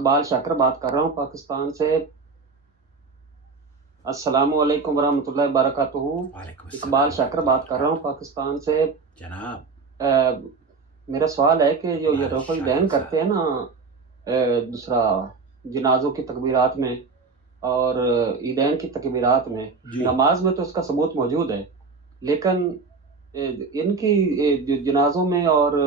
اقبال شاکر بات کر رہا ہوں پاکستان سے۔ السلام علیکم ورحمۃ اللہ وبرکاتہ۔ وعلیکم اقبال السلام شاکر بات کر رہا ہوں پاکستان سے جناب۔ میرا سوال ہے کہ جو یہ اقبال رفع شاکر دین صاحب، کرتے ہیں نا دوسرا جنازوں کی تکبیرات میں اور عیدین کی تکبیرات میں، جی نماز میں تو اس کا ثبوت موجود ہے، لیکن ان کی جو جنازوں میں اور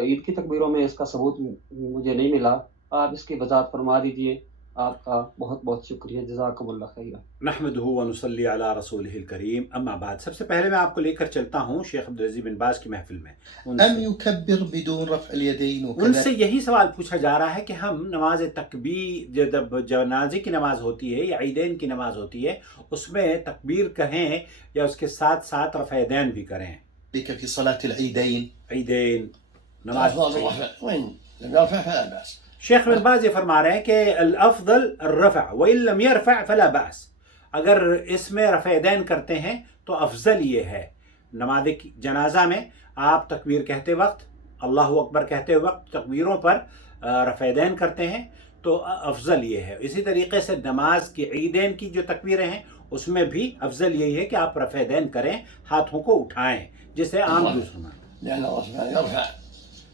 عید کی تکبیروں میں اس کا ثبوت مجھے نہیں ملا۔ آپ اس کی وضاحت فرما دیجئے۔ آپ کا بہت بہت شکریہ، جزاکم اللہ خیر۔ نحمدہ ونصلی علی رسولہ الکریم، اما بعد۔ سب سے پہلے میں آپ کو لے کر چلتا ہوں شیخ عبدالعزیز بن باز کی محفل میں۔ ام یکبر بدون رفع الیدین ان سے یہی سوال پوچھا جا رہا ہے کہ ہم نماز تکبیر، جب جنازے کی نماز ہوتی ہے یا عیدین کی نماز ہوتی ہے، اس میں تکبیر کہیں یا اس کے ساتھ ساتھ رفع دین بھی کریں؟ بك في صلاة العيدين عیدین نماز أفضل الرفع وإن لم يرفع فلا بأس۔ شیخ بن باز یہ فرما رہے ہیں کہ الافضل الرفع وان لم يرفع فلا باس، اگر اس میں رفع دین کرتے ہیں تو افضل یہ ہے، نماز جنازہ میں آپ تکبیر کہتے وقت، اللہ اکبر کہتے وقت تکبیروں پر رفع دین کرتے ہیں تو افضل یہ ہے۔ اسی طریقے سے نماز کی عیدین کی جو تکبیریں ہیں اس میں بھی افضل یہی ہے کہ آپ رفع دین کریں، ہاتھوں کو اٹھائیں، جسے عام دوسروں میں لأن الرسول يرفع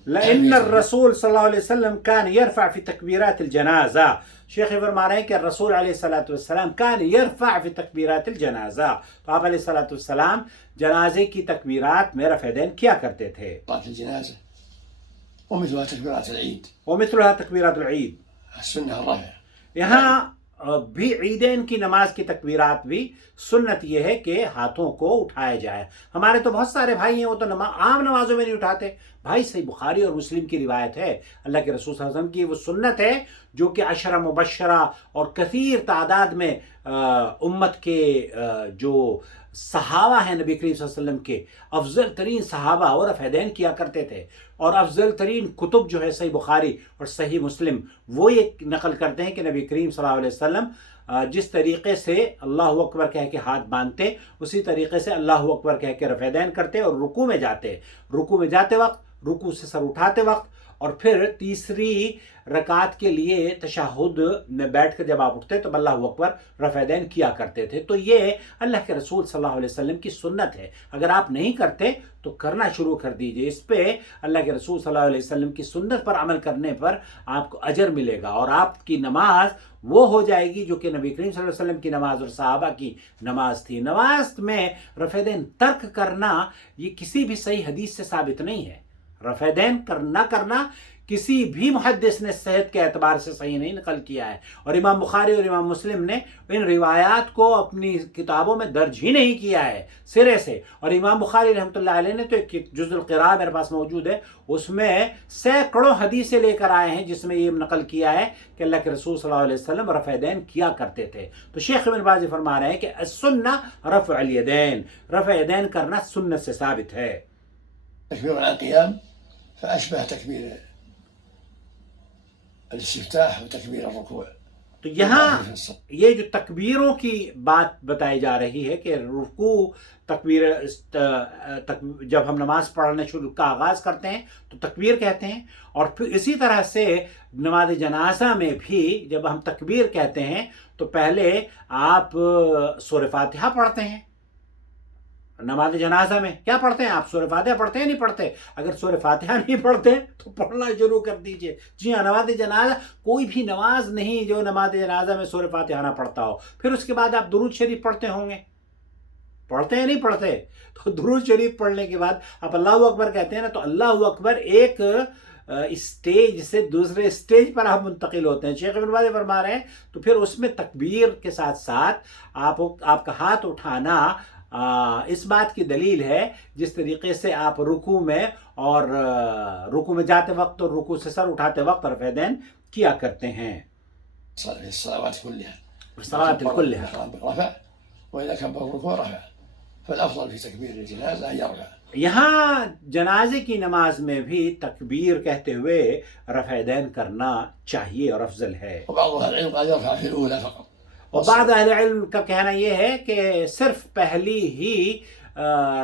لأن الرسول صلی اللہ علیہ وسلم كان يرفع في تکبیرات الجنازہ، شیخ فرما رہے ہیں کہ الرسول علیہ السلام كان يرفع في تکبیرات الجنازہ، تو آپ علیہ السلام جنازے کی تکبیرات میں رفع دین کیا کرتے تھے۔ صلاة الجنازة ومثلها تكبيرات العيد ومثلها تکبیرات العید، السنة الرفع۔ یہاں بھی عیدین کی نماز کی تکبیرات بھی سنت یہ ہے کہ ہاتھوں کو اٹھایا جائے۔ ہمارے تو بہت سارے بھائی ہیں وہ تو عام نمازوں میں نہیں اٹھاتے۔ بھائی صحیح بخاری اور مسلم کی روایت ہے، اللہ کے رسول صلی اللہ علیہ وسلم کی وہ سنت ہے جو کہ عشرہ مبشرہ اور کثیر تعداد میں امت کے جو صحابہ ہیں نبی کریم صلی اللہ علیہ وسلم کے افضل ترین صحابہ اور رفع دین کیا کرتے تھے، اور افضل ترین کتب جو ہے صحیح بخاری اور صحیح مسلم وہ یہ نقل کرتے ہیں کہ نبی کریم صلی اللہ علیہ وسلم جس طریقے سے اللہ اکبر کہہ کے ہاتھ باندھتے اسی طریقے سے اللہ اکبر کہہ کے رفع دین کرتے اور رکوع میں جاتے وقت، رکوع سے سر اٹھاتے وقت، اور پھر تیسری رکعت کے لیے تشہد میں بیٹھ کر جب آپ اٹھتے تو اللہ اکبر رفع دین کیا کرتے تھے۔ تو یہ اللہ کے رسول صلی اللہ علیہ وسلم کی سنت ہے، اگر آپ نہیں کرتے تو کرنا شروع کر دیجئے۔ اس پہ اللہ کے رسول صلی اللہ علیہ وسلم کی سنت پر عمل کرنے پر آپ کو اجر ملے گا، اور آپ کی نماز وہ ہو جائے گی جو کہ نبی کریم صلی اللہ علیہ وسلم کی نماز اور صحابہ کی نماز تھی۔ نماز میں رفع دین ترک کرنا یہ کسی بھی صحیح حدیث سے ثابت نہیں ہے۔ رفع دین نہ کرنا کسی بھی محدث نے صحت کے اعتبار سے صحیح نہیں نقل کیا ہے، اور امام بخاری اور امام مسلم نے ان روایات کو اپنی کتابوں میں درج ہی نہیں کیا ہے سرے سے۔ اور امام بخاری رحمۃ اللہ علیہ نے تو ایک جز القراء میرے پاس موجود ہے، اس میں سینکڑوں حدیثیں لے کر آئے ہیں جس میں یہ نقل کیا ہے کہ اللہ کے رسول صلی اللہ علیہ وسلم رفع دین کیا کرتے تھے۔ تو شیخ ابن باز فرما رہے ہیں کہ السنہ رفع الیدین، رفع دین کرنا سنت سے ثابت ہے۔ تكبير على القيام فأشبه تكبير الاستفتاح وتكبير الركوع۔ تو یہاں یہ جو تکبیروں کی بات بتائی جا رہی ہے کہ رکوع جب ہم نماز پڑھنے شروع کا آغاز کرتے ہیں تو تکبیر کہتے ہیں، اور پھر اسی طرح سے نماز جنازہ میں بھی جب ہم تکبیر کہتے ہیں تو پہلے آپ سورہ فاتحہ پڑھتے ہیں۔ نماز جنازہ میں کیا پڑھتے ہیں آپ؟ سورہ فاتحہ پڑھتے ہیں نہیں پڑھتے؟ اگر سورہ فاتحہ نہیں پڑھتے تو پڑھنا شروع کر دیجئے۔ جی ہاں، نماز جنازہ کوئی بھی نماز نہیں جو نماز جنازہ میں سورہ فاتحہ نہ پڑھتا ہو۔ پھر اس کے بعد آپ درود شریف پڑھتے ہوں گے، پڑھتے ہیں نہیں پڑھتے؟ تو درود شریف پڑھنے کے بعد آپ اللہ اکبر کہتے ہیں نا، تو اللہ اکبر ایک اسٹیج سے دوسرے اسٹیج پر آپ منتقل ہوتے ہیں۔ شیخ ابن باز فرما رہے ہیں تو پھر اس میں تکبیر کے ساتھ ساتھ آپ کا ہاتھ اٹھانا اس بات کی دلیل ہے جس طریقے سے آپ رکوع میں اور رکوع میں جاتے وقت اور رکوع سے سر اٹھاتے وقت رفع دین کیا کرتے ہیں۔ الصلوات كلها الصلوات كلها رفع، وإذا كبر الركوع رفع، فالأفضل في تكبير الجنازة أن يرفع۔ یہاں جنازے کی نماز میں بھی تکبیر کہتے ہوئے رفع دین کرنا چاہیے اور افضل ہے۔ وبعض أهل العلم قال يرفع في الأولى فقط، اور بعض اہل علم کا کہنا یہ ہے کہ صرف پہلی ہی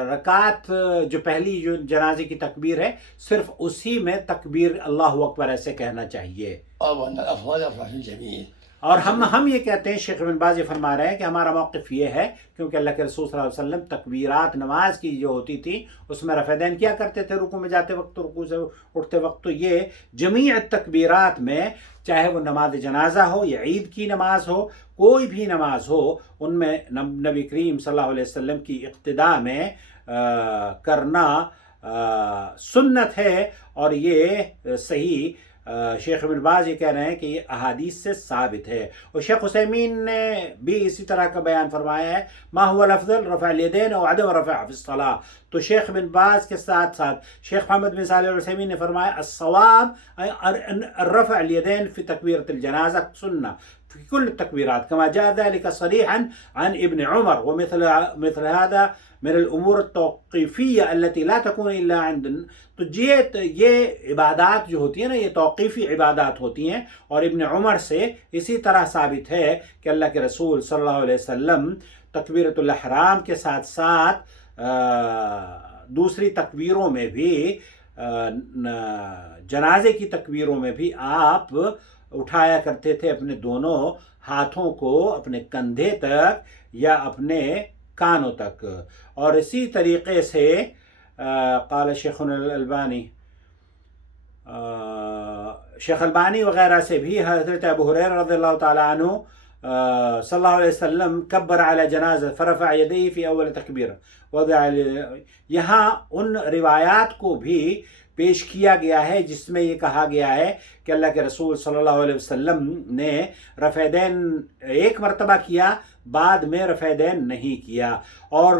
رکعت جو پہلی جو جنازے کی تکبیر ہے صرف اسی میں تکبیر اللہ اکبر ایسے کہنا چاہیے۔ أو أن الأفضل يرفع في الجميع. اور ہم یہ کہتے ہیں، شیخ ابن باز یہ فرما رہے ہیں کہ ہمارا موقف یہ ہے، کیونکہ اللہ کے رسول صلی اللہ علیہ وسلم تکبیرات نماز کی جو ہوتی تھی اس میں رفع دین کیا کرتے تھے رکوع میں جاتے وقت، رکوع سے اٹھتے وقت. تو یہ جمیع تکبیرات میں، چاہے وہ نماز جنازہ ہو یا عید کی نماز ہو، کوئی بھی نماز ہو، ان میں نبی کریم صلی اللہ علیہ وسلم کی اقتداء میں کرنا سنت ہے. اور یہ صحیح شیخ ابن باز یہ کہہ رہے ہیں کہ یہ احادیث سے ثابت ہے. اور شیخ عثیمین نے بھی اسی طرح کا بیان فرمایا ہے، ما هو الافضل رفع الیدین او عدم رفع فی الصلاۃ. تو شیخ ابن باز کے ساتھ ساتھ شیخ محمد بن صالح العثیمین نے فرمایا الصواب رفع الیدین فی تکبیرۃ الجنازہ سنہ في كل التكبيرات كما جاء ذلك صريحا عن ابن عمر. ومثل هذا من الامور التوقيفيه التي لا تكون الا عند. تو یہ عبادات جو ہوتی ہیں نا، یہ توقیفی عبادات ہوتی ہیں، اور ابن عمر سے اسی طرح ثابت ہے کہ اللہ کے رسول صلی اللہ علیہ وسلم تکبیرۃ الاحرام کے ساتھ ساتھ دوسری تکبیروں میں بھی، جنازے کی تکبیروں میں بھی آپ اٹھایا کرتے تھے اپنے دونوں ہاتھوں کو اپنے کندھے تک یا اپنے کانوں تک. اور اسی طریقے سے قال شیخنا الالبانی، شیخ البانی وغیرہ سے بھی حضرت ابو ہریرہ رضی اللہ تعالی عنہ صلی اللہ علیہ وسلم کبر علی جنازہ فرفع یدیہ فی اول تکبیر وضع. یہاں ان روایات کو بھی پیش کیا گیا ہے جس میں یہ کہا گیا ہے کہ اللہ کے رسول صلی اللہ علیہ وسلم نے رفع دین ایک مرتبہ کیا، بعد میں رفع دین نہیں کیا. اور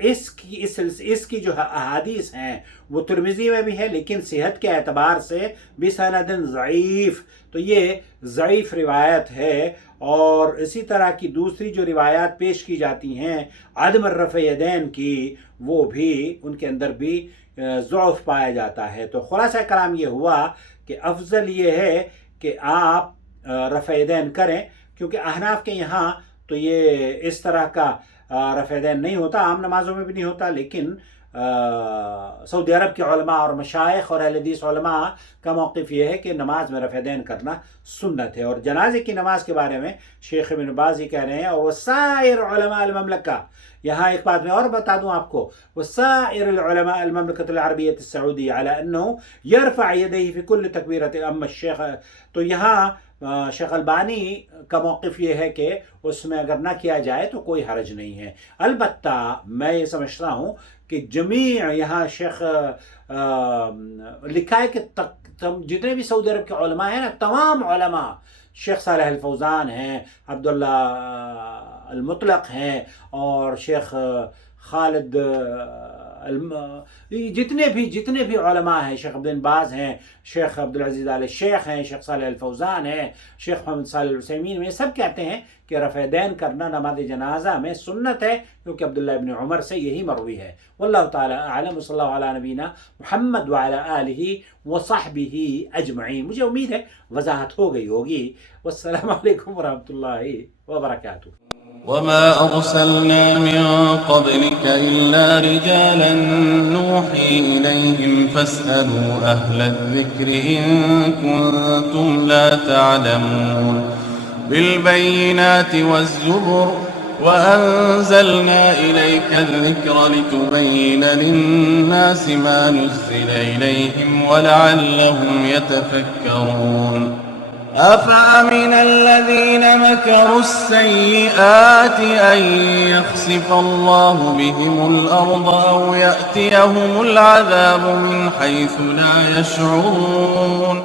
اس کی جو احادیث ہیں وہ ترمذی میں بھی ہے، لیکن صحت کے اعتبار سے بسند ضعیف. تو یہ ضعیف روایت ہے. اور اسی طرح کی دوسری جو روایات پیش کی جاتی ہیں عدم الرفع یدین کی، وہ بھی ان کے اندر بھی ضعف پایا جاتا ہے. تو خلاصہ کلام یہ ہوا کہ افضل یہ ہے کہ آپ رفع یدین کریں، کیونکہ احناف کے یہاں تو یہ اس طرح کا رفع دین نہیں ہوتا، عام نمازوں میں بھی نہیں ہوتا. لیکن سعودی عرب کے علماء اور مشائخ اور اہل حدیث علماء کا موقف یہ ہے کہ نماز میں رفع دین کرنا سنت ہے. اور جنازے کی نماز کے بارے میں شیخ ابن باز یہ کہہ رہے ہیں، اور وسائر علماء المملکہ، یہاں ایک بات میں اور بتا دوں آپ کو، وسائر العلماء المملکۃ العربیۃ السعودیہ علی انہ یرفع یدیہ فی کل تکبیرۃ. اما الشیخ، تو یہاں شیخ البانی کا موقف یہ ہے کہ اس میں اگر نہ کیا جائے تو کوئی حرج نہیں ہے. البتہ میں یہ سمجھتا ہوں کہ جمیع یہاں شیخ لکھا ہے کہ جتنے بھی سعودی عرب کے علماء ہیں نا، تمام علماء، شیخ صالح الفوزان ہیں، عبداللہ المطلق ہیں، اور شیخ خالد جتنے بھی علماء ہیں، شیخ عبد باز ہیں، شیخ عبدالعزیز آل شیخ ہیں، شیخ صالح الفوزان ہیں، شیخ محمد صالح العثیمین، یہ سب کہتے ہیں کہ رفع دین کرنا نماز جنازہ میں سنت ہے، کیونکہ عبداللہ ابن عمر سے یہی مروی ہے. واللہ تعالی اعلم، صلی اللہ علی نبینا محمد وعلی آلہ وصحبہ اجمعین. مجھے امید ہے وضاحت ہو گئی ہوگی. والسلام علیکم ورحمۃ اللہ وبرکاتہ. وما أرسلنا من قبلك إلا رجالا نوحي إليهم فاسألوا أهل الذكر إن كنتم لا تعلمون. بالبينات والزبر وأنزلنا إليك الذكر لتبين للناس ما نزل إليهم ولعلهم يتفكرون. أفأمن الذين مكروا السيئات أن يخسف الله بهم الأرض أو يأتيهم العذاب من حيث لا يشعرون.